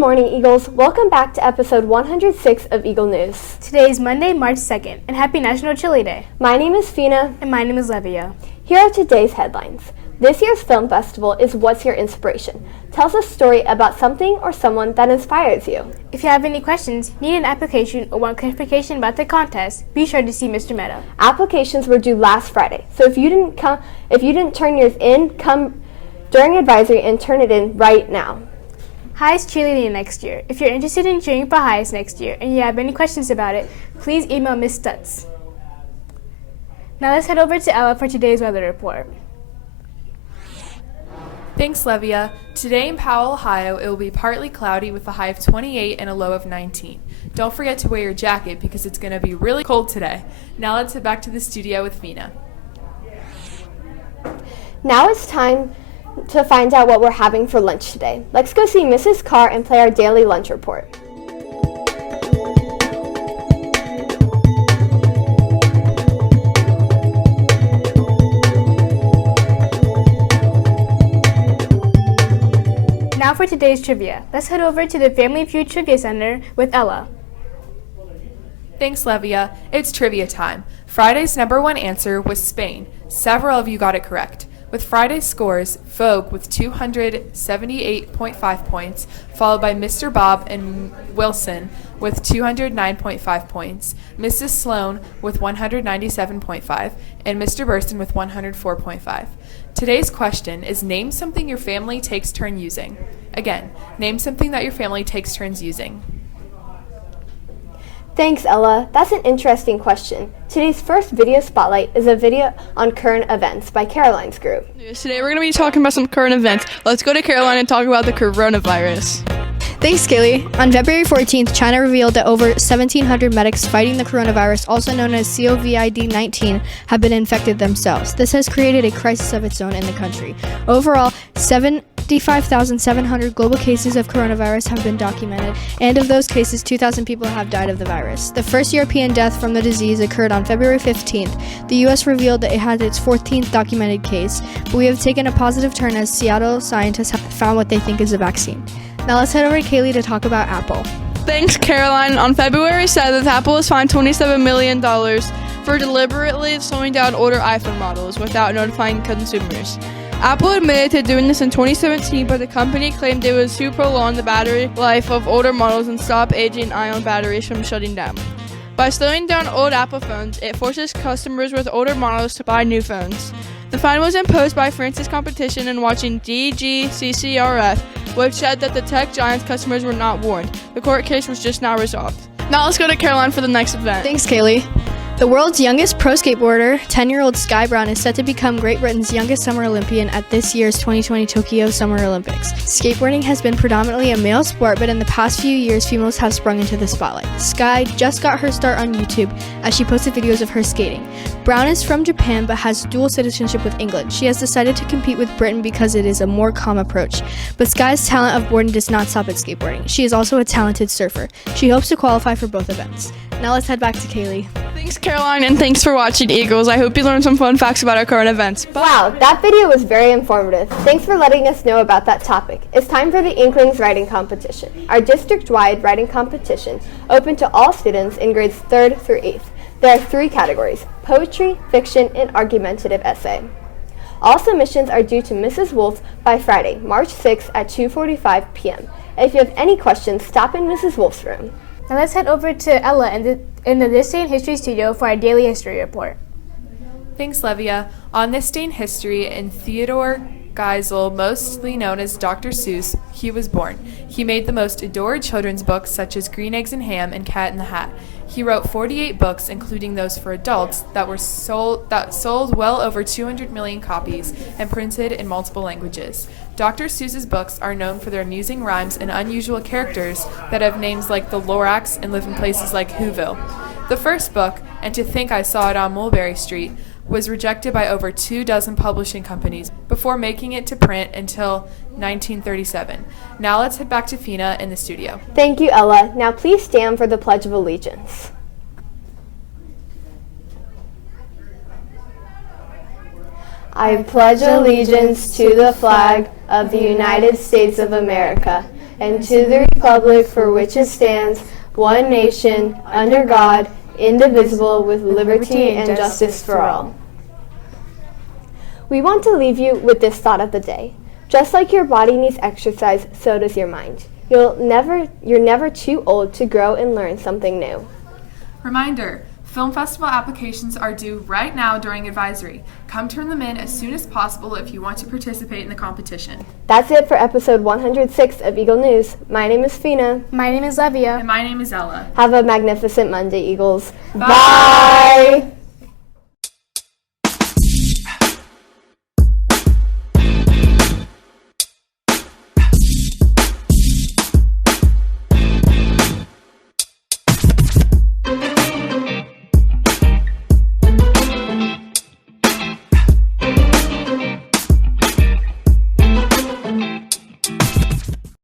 morning, Eagles. Welcome back to episode 106 of Eagle News. Today is Monday, March 2nd, and happy National Chili Day. My name is Fina. And my name is Levia. Here are today's headlines. This year's film festival is What's Your Inspiration? Tells a story about something or someone that inspires you. If you have any questions, need an application, or want clarification about the contest, be sure to see Mr. Meadow. Applications were due last Friday, so if you didn't turn yours in, come during advisory and turn it in right now. Highest cheerleading next year. If you're interested in cheering for Highest next year and you have any questions about it, please email Ms. Stutz. Now let's head over to Ella for today's weather report. Thanks, Levia. Today in Powell, Ohio, it will be partly cloudy with a high of 28 and a low of 19. Don't forget to wear your jacket because it's going to be really cold today. Now let's head back to the studio with Fina. Now it's time to find out what we're having for lunch today. Let's go see Mrs. Carr and play our daily lunch report. Now for today's trivia. Let's head over to the Family Feud Trivia Center with Ella. Thanks, Levia. It's trivia time. Friday's number one answer was Spain. Several of you got it correct. With Friday's scores, Vogue with 278.5 points, followed by Mr. Bob and Wilson with 209.5 points, Mrs. Sloan with 197.5, and Mr. Burston with 104.5. Today's question is name something your family takes turn using. Again, name something that your family takes turns using. Thanks, Ella. That's an interesting question. Today's first video spotlight is a video on current events by Caroline's group. Today we're going to be talking about some current events. Let's go to Caroline and talk about the coronavirus. Thanks, Kaylee. On February 14th, China revealed that over 1,700 medics fighting the coronavirus, also known as COVID-19, have been infected themselves. This has created a crisis of its own in the country. Overall, 75,700 global cases of coronavirus have been documented, and of those cases, 2,000 people have died of the virus. The first European death from the disease occurred on February 15th. The U.S. revealed that it had its 14th documented case, but we have taken a positive turn as Seattle scientists have found what they think is a vaccine. Now let's head over to Kaylee to talk about Apple. Thanks, Caroline. On February 7th, Apple was fined $27 million for deliberately slowing down older iPhone models without notifying consumers. Apple admitted to doing this in 2017, but the company claimed it was to prolong the battery life of older models and stop aging ion batteries from shutting down. By slowing down old Apple phones, it forces customers with older models to buy new phones. The fine was imposed by France's Competition and Watching DGCCRF, which said that the tech giant's customers were not warned. The court case was just now resolved. Now let's go to Caroline for the next event. Thanks, Kaylee. The world's youngest pro skateboarder, 10-year-old Sky Brown, is set to become Great Britain's youngest summer Olympian at this year's 2020 Tokyo Summer Olympics. Skateboarding has been predominantly a male sport, but in the past few years, females have sprung into the spotlight. Sky just got her start on YouTube as she posted videos of her skating. Brown is from Japan but has dual citizenship with England. She has decided to compete with Britain because it is a more calm approach. But Sky's talent of boarding does not stop at skateboarding. She is also a talented surfer. She hopes to qualify for both events. Now let's head back to Kaylee. Thanks, Caroline, and thanks for watching, Eagles. I hope you learned some fun facts about our current events. Bye. Wow, that video was very informative. Thanks for letting us know about that topic. It's time for the Inklings writing competition. Our district-wide writing competition, open to all students in grades 3rd through 8th. There are 3 categories: poetry, fiction, and argumentative essay. All submissions are due to Mrs. Wolf by Friday, March 6th at 2:45 p.m. If you have any questions, stop in Mrs. Wolf's room. Now let's head over to Ella in the This Day in History studio for our daily history report. Thanks, Levia. On this day in history, in Theodore Geisel, mostly known as Dr. Seuss, he was born. He made the most adored children's books such as Green Eggs and Ham and Cat in the Hat. He wrote 48 books, including those for adults, that sold well over 200 million copies and printed in multiple languages. Dr. Seuss's books are known for their amusing rhymes and unusual characters that have names like the Lorax and live in places like Whoville. The first book, And to Think I Saw It on Mulberry Street, was rejected by over 24 publishing companies before making it to print until 1937. Now let's head back to Fina in the studio. Thank you, Ella. Now please stand for the Pledge of Allegiance. I pledge allegiance to the flag of the United States of America and to the republic for which it stands, one nation, under God, indivisible, with liberty and justice for all. We want to leave you with this thought of the day. Just like your body needs exercise, so does your mind. You're never too old to grow and learn something new. Reminder, film festival applications are due right now during advisory. Come turn them in as soon as possible if you want to participate in the competition. That's it for episode 106 of Eagle News. My name is Fina. My name is Levia. And my name is Ella. Have a magnificent Monday, Eagles. Bye. Bye.